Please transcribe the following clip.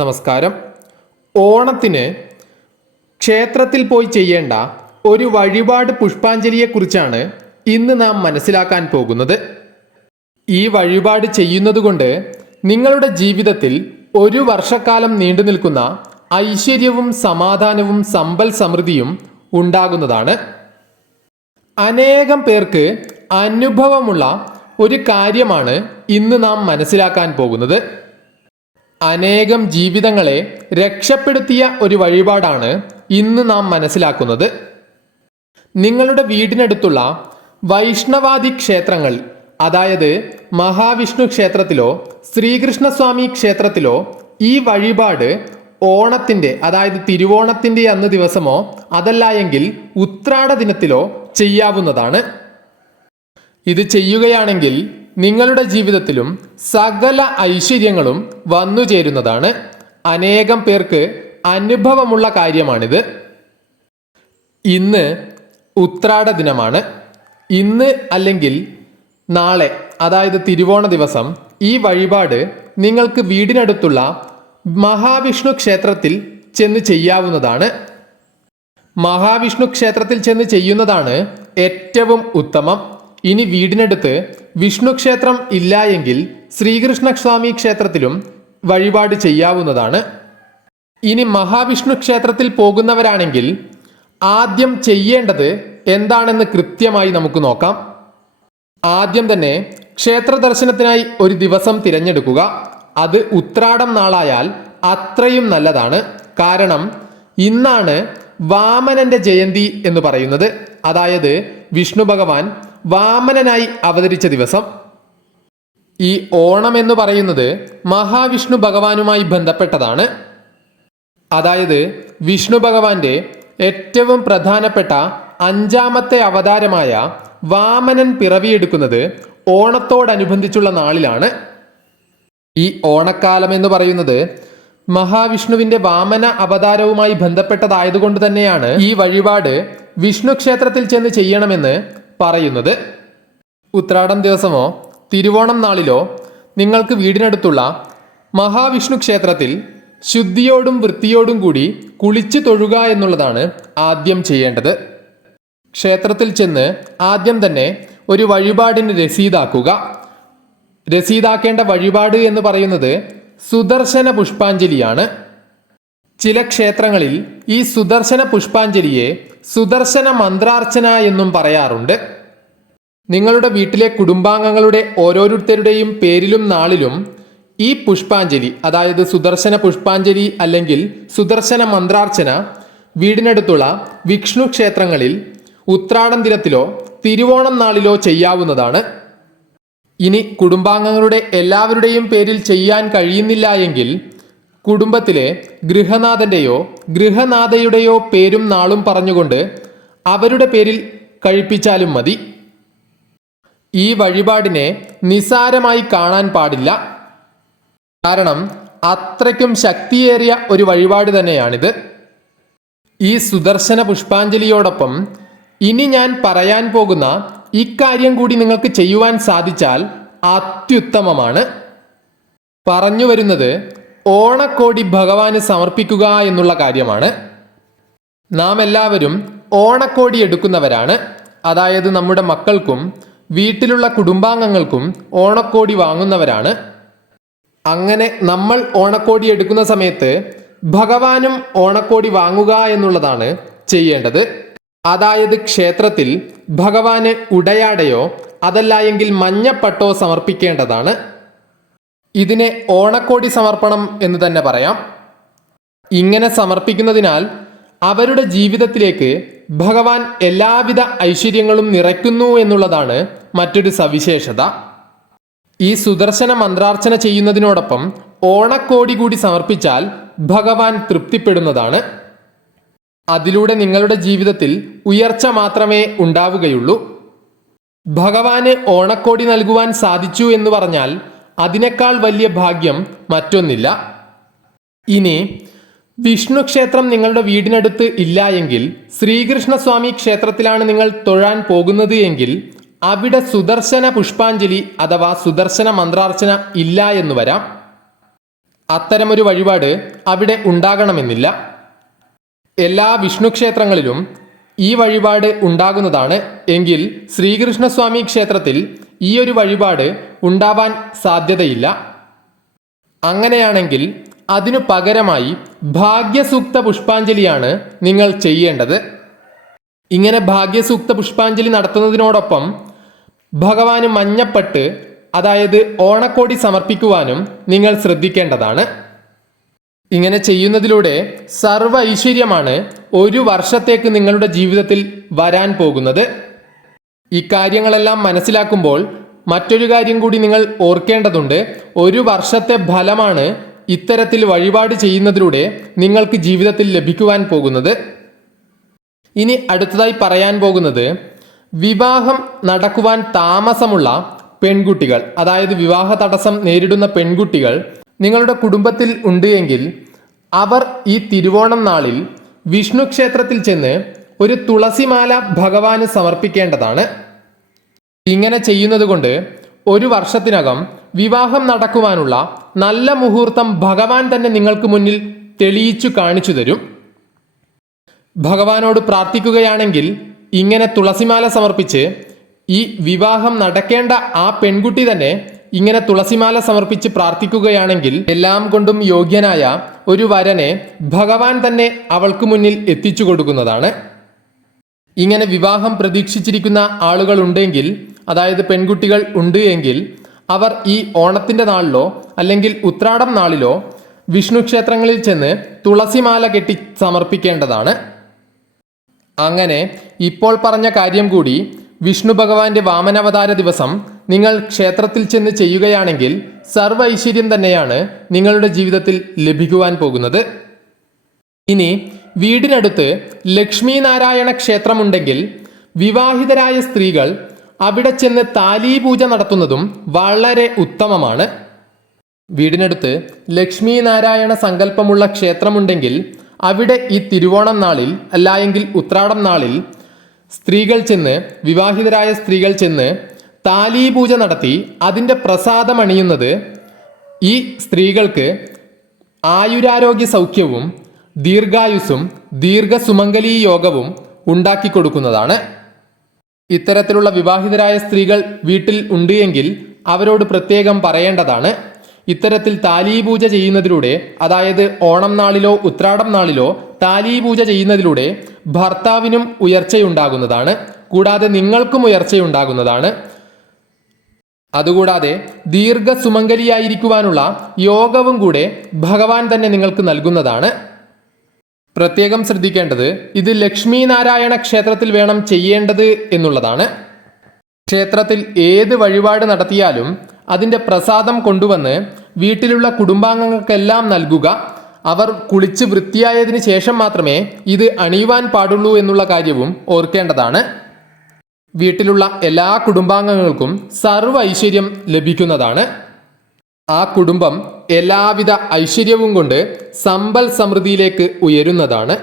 നമസ്കാരം. ഓണത്തിന് ക്ഷേത്രത്തിൽ പോയി ചെയ്യേണ്ട ഒരു വഴിപാട് പുഷ്പാഞ്ജലിയെക്കുറിച്ചാണ് ഇന്ന് നാം മനസ്സിലാക്കാൻ പോകുന്നത്. ഈ വഴിപാട് ചെയ്യുന്നതുകൊണ്ട് നിങ്ങളുടെ ജീവിതത്തിൽ ഒരു വർഷക്കാലം നീണ്ടു നിൽക്കുന്ന ഐശ്വര്യവും സമാധാനവും സമ്പൽ സമൃദ്ധിയും ഉണ്ടാകുന്നതാണ്. അനേകം പേർക്ക് അനുഭവമുള്ള ഒരു കാര്യമാണ് ഇന്ന് നാം മനസ്സിലാക്കാൻ പോകുന്നത്. അനേകം ജീവിതങ്ങളെ രക്ഷപ്പെടുത്തിയ ഒരു വഴിപാടാണ് ഇന്ന് നാം മനസ്സിലാക്കുന്നത്. നിങ്ങളുടെ വീടിനടുത്തുള്ള വൈഷ്ണവാദി ക്ഷേത്രങ്ങൾ അതായത് മഹാവിഷ്ണു ക്ഷേത്രത്തിലോ ശ്രീകൃഷ്ണസ്വാമി ക്ഷേത്രത്തിലോ ഈ വഴിപാട് ഓണത്തിന്റെ അതായത് തിരുവോണത്തിന്റെ അന്ന് ദിവസമോ അതല്ല എങ്കിൽ ഉത്രാട ദിനത്തിലോ ചെയ്യാവുന്നതാണ്. ഇത് ചെയ്യുകയാണെങ്കിൽ നിങ്ങളുടെ ജീവിതത്തിലും സകല ഐശ്വര്യങ്ങളും വന്നു ചേരുന്നതാണ്. അനേകം പേർക്ക് അനുഭവമുള്ള കാര്യമാണിത്. ഇന്ന് ഉത്രാട ദിനമാണ്. ഇന്ന് അല്ലെങ്കിൽ നാളെ അതായത് തിരുവോണ ദിവസം ഈ വഴിപാട് നിങ്ങൾക്ക് വീടിനടുത്തുള്ള മഹാവിഷ്ണു ക്ഷേത്രത്തിൽ ചെന്ന് ചെയ്യാവുന്നതാണ്. മഹാവിഷ്ണു ക്ഷേത്രത്തിൽ ചെന്ന് ചെയ്യുന്നതാണ് ഏറ്റവും ഉത്തമം. ഇനി വീടിനടുത്ത് വിഷ്ണു ക്ഷേത്രം ഇല്ല എങ്കിൽ ശ്രീകൃഷ്ണസ്വാമി ക്ഷേത്രത്തിലും വഴിപാട് ചെയ്യാവുന്നതാണ്. ഇനി മഹാവിഷ്ണു ക്ഷേത്രത്തിൽ പോകുന്നവരാണെങ്കിൽ ആദ്യം ചെയ്യേണ്ടത് എന്താണെന്ന് കൃത്യമായി നമുക്ക് നോക്കാം. ആദ്യം തന്നെ ക്ഷേത്ര ദർശനത്തിനായി ഒരു ദിവസം തിരഞ്ഞെടുക്കുക. അത് ഉത്രാടം നാളായാൽ അത്രയും നല്ലതാണ്. കാരണം ഇന്നാണ് വാമനന്റെ ജയന്തി എന്ന് പറയുന്നത്. അതായത് വിഷ്ണു ഭഗവാൻ വാമനനായി അവതരിച്ച ദിവസം. ഈ ഓണം എന്ന് പറയുന്നത് മഹാവിഷ്ണു ഭഗവാനുമായി ബന്ധപ്പെട്ടതാണ്. അതായത് വിഷ്ണു ഭഗവാന്റെ ഏറ്റവും പ്രധാനപ്പെട്ട അഞ്ചാമത്തെ അവതാരമായ വാമനൻ പിറവിയെടുക്കുന്നത് ഓണത്തോടനുബന്ധിച്ചുള്ള നാളിലാണ്. ഈ ഓണക്കാലം എന്ന് പറയുന്നത് മഹാവിഷ്ണുവിന്റെ വാമന അവതാരവുമായി ബന്ധപ്പെട്ടതായതുകൊണ്ട് തന്നെയാണ് ഈ വഴിപാട് വിഷ്ണു ക്ഷേത്രത്തിൽ ചെന്ന് ചെയ്യണമെന്ന് പറയുന്നത്. ഉത്രാടം ദിവസമോ തിരുവോണം നാളിലോ നിങ്ങൾക്ക് വീടിനടുത്തുള്ള മഹാവിഷ്ണു ക്ഷേത്രത്തിൽ ശുദ്ധിയോടും വൃത്തിയോടും കൂടി കുളിച്ചു തൊഴുക എന്നുള്ളതാണ് ആദ്യം ചെയ്യേണ്ടത്. ക്ഷേത്രത്തിൽ ചെന്ന് ആദ്യം തന്നെ ഒരു വഴിപാടിന് രസീതാക്കുക. രസീതാക്കേണ്ട വഴിപാട് എന്ന് പറയുന്നത് സുദർശന പുഷ്പാഞ്ജലിയാണ്. ചില ക്ഷേത്രങ്ങളിൽ ഈ സുദർശന പുഷ്പാഞ്ജലിയെ സുദർശന മന്ത്രാർച്ചന എന്നും പറയാറുണ്ട്. നിങ്ങളുടെ വീട്ടിലെ കുടുംബാംഗങ്ങളുടെ ഓരോരുത്തരുടെയും പേരിലും നാളിലും ഈ പുഷ്പാഞ്ജലി അതായത് സുദർശന പുഷ്പാഞ്ജലി അല്ലെങ്കിൽ സുദർശന മന്ത്രാർച്ചന വീടിനടുത്തുള്ള വിഷ്ണു ക്ഷേത്രങ്ങളിൽ ഉത്രാടം ദിനത്തിലോ തിരുവോണം നാളിലോ ചെയ്യാവുന്നതാണ്. ഇനി കുടുംബാംഗങ്ങളുടെ എല്ലാവരുടെയും പേരിൽ ചെയ്യാൻ കഴിയുന്നില്ല എങ്കിൽ കുടുംബത്തിലെ ഗൃഹനാഥന്റെയോ ഗൃഹനാഥയുടെയോ പേരും നാളും പറഞ്ഞുകൊണ്ട് അവരുടെ പേരിൽ കഴിപ്പിച്ചാലും മതി. ഈ വഴിപാടിനെ നിസാരമായി കാണാൻ പാടില്ല. കാരണം അത്രയ്ക്കും ശക്തിയേറിയ ഒരു വഴിപാട് തന്നെയാണിത്. ഈ സുദർശന പുഷ്പാഞ്ജലിയോടൊപ്പം ഇനി ഞാൻ പറയാൻ പോകുന്ന ഇക്കാര്യം കൂടി നിങ്ങൾക്ക് ചെയ്യുവാൻ സാധിച്ചാൽ അത്യുത്തമമാണ്. പറഞ്ഞു വരുന്നത് ഓണക്കോടി ഭഗവാന് സമർപ്പിക്കുക എന്നുള്ള കാര്യമാണ്. നാം എല്ലാവരും ഓണക്കോടി എടുക്കുന്നവരാണ്. അതായത് നമ്മുടെ മക്കൾക്കും വീട്ടിലുള്ള കുടുംബാംഗങ്ങൾക്കും ഓണക്കോടി വാങ്ങുന്നവരാണ്. അങ്ങനെ നമ്മൾ ഓണക്കോടി എടുക്കുന്ന സമയത്ത് ഭഗവാനും ഓണക്കോടി വാങ്ങുക എന്നുള്ളതാണ് ചെയ്യേണ്ടത്. അതായത് ക്ഷേത്രത്തിൽ ഭഗവാന് ഉടയാടയോ അതല്ല എങ്കിൽ മഞ്ഞപ്പട്ടോ സമർപ്പിക്കേണ്ടതാണ്. ഇതിനെ ഓണക്കോടി സമർപ്പണം എന്ന് തന്നെ പറയാം. ഇങ്ങനെ സമർപ്പിക്കുന്നതിനാൽ അവരുടെ ജീവിതത്തിലേക്ക് ഭഗവാൻ എല്ലാവിധ ഐശ്വര്യങ്ങളും നിറയ്ക്കുന്നു എന്നുള്ളതാണ് മറ്റൊരു സവിശേഷത. ഈ സുദർശന മന്ത്രാർച്ചന ചെയ്യുന്നതിനോടൊപ്പം ഓണക്കോടി കൂടി സമർപ്പിച്ചാൽ ഭഗവാൻ തൃപ്തിപ്പെടുന്നതാണ്. അതിലൂടെ നിങ്ങളുടെ ജീവിതത്തിൽ ഉയർച്ച മാത്രമേ ഉണ്ടാവുകയുള്ളൂ. ഭഗവാന് ഓണക്കോടി നൽകുവാൻ സാധിച്ചു എന്ന് പറഞ്ഞാൽ അതിനേക്കാൾ വലിയ ഭാഗ്യം മറ്റൊന്നില്ല. ഇനി വിഷ്ണു ക്ഷേത്രം നിങ്ങളുടെ വീടിനടുത്ത് ഇല്ല എങ്കിൽ ശ്രീകൃഷ്ണസ്വാമി ക്ഷേത്രത്തിലാണ് നിങ്ങൾ തൊഴാൻ പോകുന്നത് എങ്കിൽ അവിടെ സുദർശന പുഷ്പാഞ്ജലി അഥവാ സുദർശന മന്ത്രാർച്ചന ഇല്ല എന്ന് വരാം. അത്തരമൊരു വഴിപാട് അവിടെ ഉണ്ടാകണമെന്നില്ല. എല്ലാ വിഷ്ണു ക്ഷേത്രങ്ങളിലും ഈ വഴിപാട് ഉണ്ടാകുന്നതാണ്. എങ്കിൽ ശ്രീകൃഷ്ണസ്വാമി ക്ഷേത്രത്തിൽ ഈ ഒരു വഴിപാട് ഉണ്ടാവാൻ സാധ്യതയില്ല. അങ്ങനെയാണെങ്കിൽ അതിനു പകരമായി ഭാഗ്യസൂക്ത പുഷ്പാഞ്ജലിയാണ് നിങ്ങൾ ചെയ്യേണ്ടത്. ഇങ്ങനെ ഭാഗ്യസൂക്ത പുഷ്പാഞ്ജലി നടത്തുന്നതിനോടൊപ്പം ഭഗവാന് മഞ്ഞപ്പെട്ട് അതായത് ഓണക്കോടി സമർപ്പിക്കുവാനും നിങ്ങൾ ശ്രദ്ധിക്കേണ്ടതാണ്. ഇങ്ങനെ ചെയ്യുന്നതിലൂടെ സർവ ഐശ്വര്യമാണ് ഒരു വർഷത്തേക്ക് നിങ്ങളുടെ ജീവിതത്തിൽ വരാൻ പോകുന്നത്. ഇക്കാര്യങ്ങളെല്ലാം മനസ്സിലാക്കുമ്പോൾ മറ്റൊരു കാര്യം കൂടി നിങ്ങൾ ഓർക്കേണ്ടതുണ്ട്. ഒരു വർഷത്തെ ഫലമാണ് ഇത്തരത്തിൽ വഴിപാട് ചെയ്യുന്നതിലൂടെ നിങ്ങൾക്ക് ജീവിതത്തിൽ ലഭിക്കുവാൻ പോകുന്നത്. ഇനി അടുത്തതായി പറയാൻ പോകുന്നത് വിവാഹം നടക്കുവാൻ താമസമുള്ള പെൺകുട്ടികൾ അതായത് വിവാഹ തടസ്സം നേരിടുന്ന പെൺകുട്ടികൾ നിങ്ങളുടെ കുടുംബത്തിൽ ഉണ്ട് എങ്കിൽ അവർ ഈ തിരുവോണം നാളിൽ വിഷ്ണു ക്ഷേത്രത്തിൽ ചെന്ന് ഒരു തുളസിമാല ഭഗവാന് സമർപ്പിക്കേണ്ടതാണ്. ഇങ്ങനെ ചെയ്യുന്നത് കൊണ്ട് ഒരു വർഷത്തിനകം വിവാഹം നടക്കുവാനുള്ള നല്ല മുഹൂർത്തം ഭഗവാൻ തന്നെ നിങ്ങൾക്ക് മുന്നിൽ തെളിയിച്ചു കാണിച്ചു തരും. ഭഗവാനോട് പ്രാർത്ഥിക്കുകയാണെങ്കിൽ ഇങ്ങനെ തുളസിമാല സമർപ്പിച്ച് ഈ വിവാഹം നടക്കേണ്ട ആ പെൺകുട്ടി തന്നെ ഇങ്ങനെ തുളസിമാല സമർപ്പിച്ച് പ്രാർത്ഥിക്കുകയാണെങ്കിൽ എല്ലാം കൊണ്ടും യോഗ്യനായ ഒരു വരനെ ഭഗവാൻ തന്നെ അവൾക്ക് മുന്നിൽ എത്തിച്ചു കൊടുക്കുന്നതാണ്. ഇങ്ങനെ വിവാഹം പ്രതീക്ഷിച്ചിരിക്കുന്ന ആളുകൾ ഉണ്ടെങ്കിൽ അതായത് പെൺകുട്ടികൾ ഉണ്ട് എങ്കിൽ അവർ ഈ ഓണത്തിന്റെ നാളിലോ അല്ലെങ്കിൽ ഉത്രാടം നാളിലോ വിഷ്ണു ക്ഷേത്രങ്ങളിൽ ചെന്ന് തുളസിമാല കെട്ടി സമർപ്പിക്കേണ്ടതാണ്. അങ്ങനെ ഇപ്പോൾ പറഞ്ഞ കാര്യം കൂടി വിഷ്ണു ഭഗവാന്റെ വാമനാവതാര ദിവസം നിങ്ങൾ ക്ഷേത്രത്തിൽ ചെന്ന് ചെയ്യുകയാണെങ്കിൽ സർവ ഐശ്വര്യം തന്നെയാണ് നിങ്ങളുടെ ജീവിതത്തിൽ ലഭിക്കുവാൻ പോകുന്നത്. ഇനി വീടിനടുത്ത് ലക്ഷ്മി നാരായണ ക്ഷേത്രമുണ്ടെങ്കിൽ വിവാഹിതരായ സ്ത്രീകൾ അവിടെ ചെന്ന് താലീപൂജ നടത്തുന്നതും വളരെ ഉത്തമമാണ്. വീടിനടുത്ത് ലക്ഷ്മി നാരായണ സങ്കല്പമുള്ള ക്ഷേത്രമുണ്ടെങ്കിൽ അവിടെ ഈ തിരുവോണം നാളിൽ അല്ലായെങ്കിൽ ഉത്രാടം നാളിൽ സ്ത്രീകൾ ചെന്ന് വിവാഹിതരായ സ്ത്രീകൾ ചെന്ന് താലീപൂജ നടത്തി അതിന്റെ പ്രസാദം അണിയുന്നത് ഈ സ്ത്രീകൾക്ക് ആയുരാരോഗ്യ സൗഖ്യവും ദീർഘായുസ്സും ദീർഘസുമംഗലീ യോഗവും ഉണ്ടാക്കി കൊടുക്കുന്നതാണ് ഇത്തരത്തിലുള്ള വിവാഹിതരായ സ്ത്രീകൾ വീട്ടിൽ ഉണ്ട് എങ്കിൽ അവരോട് പ്രത്യേകം പറയേണ്ടതാണ്. ഇത്തരത്തിൽ താലീപൂജ ചെയ്യുന്നതിലൂടെ അതായത് ഓണം നാളിലോ ഉത്രാടം നാളിലോ താലീപൂജ ചെയ്യുന്നതിലൂടെ ഭർത്താവിനും ഉയർച്ചയുണ്ടാകുന്നതാണ്. കൂടാതെ നിങ്ങൾക്കും ഉയർച്ചയുണ്ടാകുന്നതാണ്. അതുകൂടാതെ ദീർഘസുമംഗലിയായിരിക്കുവാനുള്ള യോഗവും കൂടെ ഭഗവാൻ തന്നെ നിങ്ങൾക്ക് നൽകുന്നതാണ്. പ്രത്യേകം ശ്രദ്ധിക്കേണ്ടത് ഇത് ലക്ഷ്മി നാരായണ ക്ഷേത്രത്തിൽ വേണം ചെയ്യേണ്ടത് എന്നുള്ളതാണ്. ക്ഷേത്രത്തിൽ ഏത് വഴിപാട് നടത്തിയാലും അതിന്റെ പ്രസാദം കൊണ്ടുവന്ന് വീട്ടിലുള്ള കുടുംബാംഗങ്ങൾക്കെല്ലാം നൽകുക. അവർ കുളിച്ച് വൃത്തിയായതിന് ശേഷം മാത്രമേ ഇത് അണിയുവാൻ പാടുള്ളൂ എന്നുള്ള കാര്യവും ഓർക്കേണ്ടതാണ്. വീട്ടിലുള്ള എല്ലാ കുടുംബാംഗങ്ങൾക്കും സർവ ഐശ്വര്യം ലഭിക്കുന്നതാണ്. ആ കുടുംബം എല്ലാവിധ ഐശ്വര്യവും കൊണ്ട് സമ്പൽ സമൃദ്ധിയിലേക്ക് ഉയരുന്നതാണ്